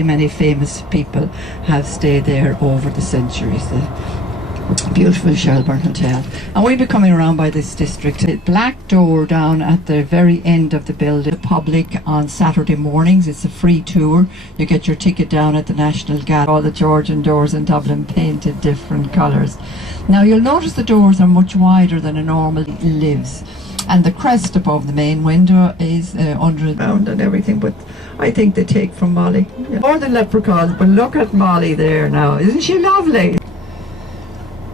Many famous people have stayed there over the centuries. The beautiful Shelburne Hotel. And we'll be coming around by this district. The black door down at the very end of the building. The public on Saturday mornings. It's a free tour. You get your ticket down at the National Gallery. All the Georgian doors in Dublin painted different colours. Now you'll notice the doors are much wider than a normal lives. And the crest above the main window is under the ground and everything, but I think they take from Molly. Yeah. More than leprechauns, but look at Molly there now. Isn't she lovely?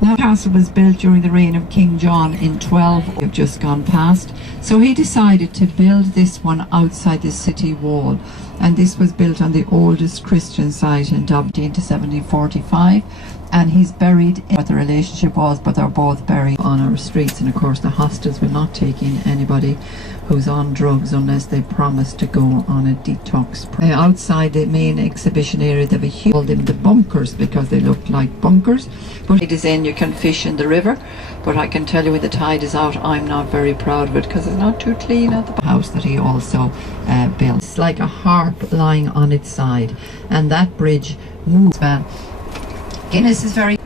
Now, the castle was built during the reign of King John in 12. We've just gone past. So he decided to build this one outside the city wall. And this was built on the oldest Christian site in Dublin to 1745. And he's buried in what the relationship was, but they're both buried on our streets. And of course the hostels will not take in anybody who's on drugs unless they promise to go on a detox. Outside the main exhibition area they have a huge, called them the bunkers because they look like bunkers. But it is in, you can fish in the river, but I can tell you when the tide is out I'm not very proud of it because it's not too clean at the house that he also built. It's like a harp lying on its side, and that bridge moves. Guinness is very...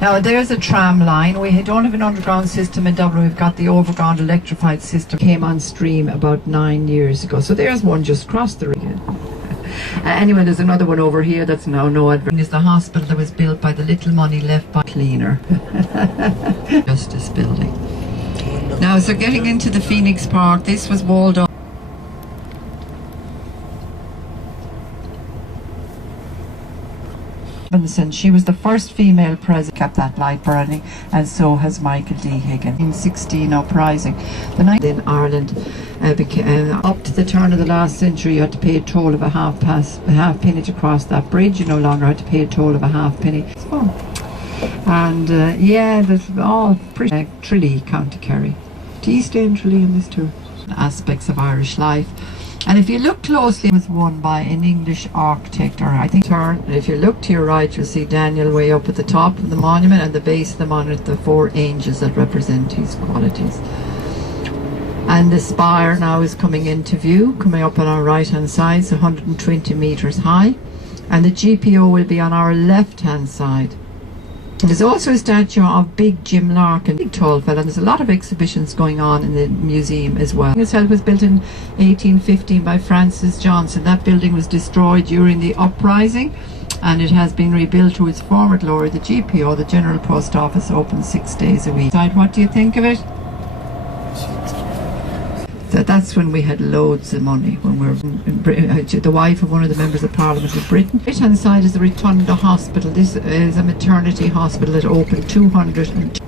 Now there's a tram line. We don't have an underground system in Dublin. We've got the overground electrified system. Came on stream about 9 years ago. So there's one just across the ring. Anyway, there's another one over here that's now no advert. It's the hospital that was built by the little money left by cleaner. Justice building. Now, so getting into the Phoenix Park, this was walled off. She was the first female president, kept that light burning, and so has Michael D. Higgins. In 16 uprising, the night in Ireland up to the turn of the last century, you had to pay a toll of a half penny to cross that bridge. You no longer had to pay a toll of a half penny. It's fun. And yeah, there's all pretty Tralee, County Kerry. Do you stay in Tralee in this tour? Aspects of Irish life. And if you look closely, it was won by an English architect, or I think turn. And if you look to your right, you'll see Daniel way up at the top of the monument, and the base of the monument, the 4 angels that represent his qualities. And the spire now is coming into view, coming up on our right hand side, it's 120 metres high. And the GPO will be on our left hand side. There's also a statue of Big Jim Larkin, big tall fella, and there's a lot of exhibitions going on in the museum as well. This house was built in 1815 by Francis Johnson. That building was destroyed during the uprising, and it has been rebuilt to its former glory. The GPO, the General Post Office, open 6 days a week. What do you think of it? That's when we had loads of money, when we were the wife of one of the members of Parliament of Britain. Right hand side is the Rotunda Hospital. This is a maternity hospital that opened 200.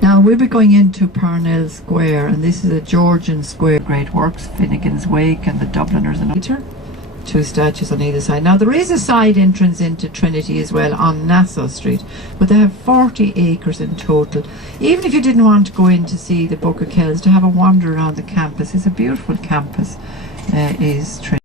Now we'll be going into Parnell Square, and this is a Georgian square. Great works, Finnegan's Wake and the Dubliners and later. 2 statues on either side. Now there is a side entrance into Trinity as well on Nassau Street, but they have 40 acres in total. Even if you didn't want to go in to see the Book of Kells, to have a wander around the campus, it's a beautiful campus, is Trinity.